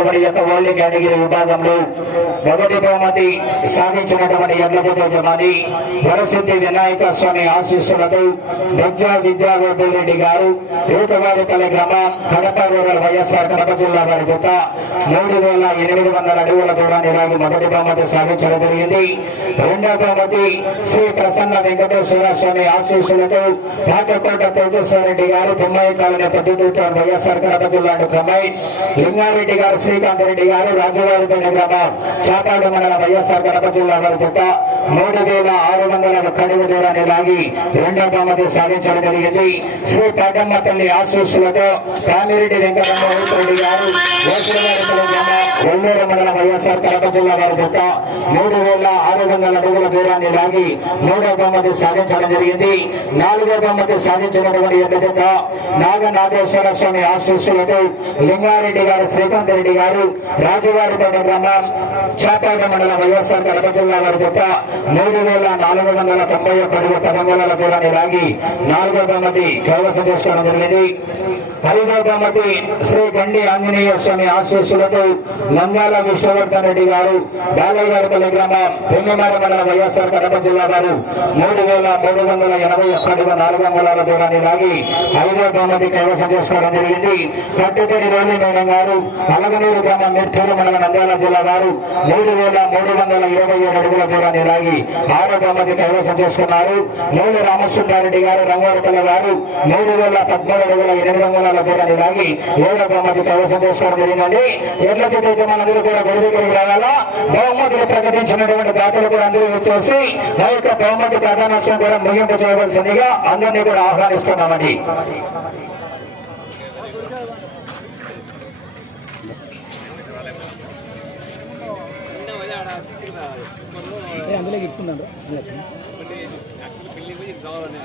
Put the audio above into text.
నిర్వహించినటువంటి యొక్క old category విభాగంలో మొదటి బహుమతి సాధించినటువంటి ఎడ్లజ యజమాని వరసిద్ధి వినాయక స్వామి ఆశీస్సులతో బొజ్జా విద్యాగోపాల్ రెడ్డి గారు రూపవారిపల్లి గ్రామం కడప రూరల్ వైఎస్ఆర్ కడప జిల్లా వారి జత మూడు వేల ఎనిమిది వందల అడుగుల దూరాన్ని రాగి మొదటి బహుమతి సాధించడం జరిగింది. రెండవ బహుమతి శ్రీ ప్రసన్న వెంకటేశ్వర స్వామి ఆశీస్సులతో పాటకోట తేజస్వరరెడ్డి గారు తొమ్మిది కాలనీ పద్దెనిమిది వైఎస్ఆర్ కడప జిల్లా కమ్మాయి లింగారెడ్డి గారు శ్రీకాంత్ రెడ్డి గారు రాజవారిపేట గ్రామం చాపాడు మండల వైఎస్ఆర్ కడప జిల్లా వారి పుట్ట మూడు వేల ఆరు వందల కడుగు దూరాన్ని లాగి రెండవ బహుమతి సాధించడం జరిగింది శ్రీ పాటమ్మ తల్లి ఆశీస్సులతో కామిరెడ్డి వెంకటరెడ్డి గారు వేసవివారిపల్లి గ్రామం మండల వైఎస్ఆర్ కడప జిల్లా వారి జత మూడు వేల ఆరు వందల అడుగుల దూరాన్ని లాగి మూడో బహుమతి సాధించడం జరిగింది. నాలుగో బహుమతి సాధించినటువంటి యొక్క జత నాగనాథేశ్వర స్వామి ఆశీస్సులతో లింగారెడ్డి గారు శ్రీకాంత్ రెడ్డి గారు రాజువారిపేట గ్రామం చాపాడ మండల వైఎస్ఆర్ కడప జిల్లా వారి జత మూడు వేల నాలుగు వందల తొంభై ఒక్క అడుగు పదమూడుల దూరాన్ని లాగి నాలుగో బహుమతి కైవసం చేసుకోవడం జరిగింది. ఐదో బహుమతి శ్రీ గండి ఆంజనేయ స్వామి ఆశీస్సులతో నంద్యాల విష్ణువర్ధన్ రెడ్డి గారు బాలయ్యగారిపల్లి గ్రామం పెంగమార మండల వైఎస్ఆర్ కడప జిల్లా వారు. మూడు వేల మూడు వందల ఎనభై ఒక్కటిగా నాలుగు అంగుళాల దూరాన్ని లాగి ఐదో బహుమతి కైవసం చేసుకోవడం జరిగింది. కట్టుతడి రోలి మేడం గారు అలగనూరు గ్రామం నెట్టూరు మండల నంద్యాల జిల్లా వారు మూడు వేల మూడు వందల ఇరవై ఏడు అడుగుల దూరాన్ని లాగి ఆరో బహుమతి కైవసం చేసుకున్నారు. మూడు రామసుబ్బారెడ్డి గారు రంగారెడ్డి గారు మూడు వేల పద్మూడు అడుగుల ఎనిమిది అంగుళాల దూరాన్ని లాగి ఏడో బహుమతి కైవసం చేసుకోవడం జరిగిందండి. ఎడ్ల యజమానులు కూడా గుడి దగ్గరికి రావాలా బహుమతులు ప్రకటించినటువంటి దాతలు కూడా అందరూ వచ్చేసి ఆ యొక్క బహుమతి ప్రధానోత్సవం కూడా ముగింపు చేయవలసిందిగా అందరినీ కూడా ఆహ్వానిస్తున్నామండి అందులో కావాలని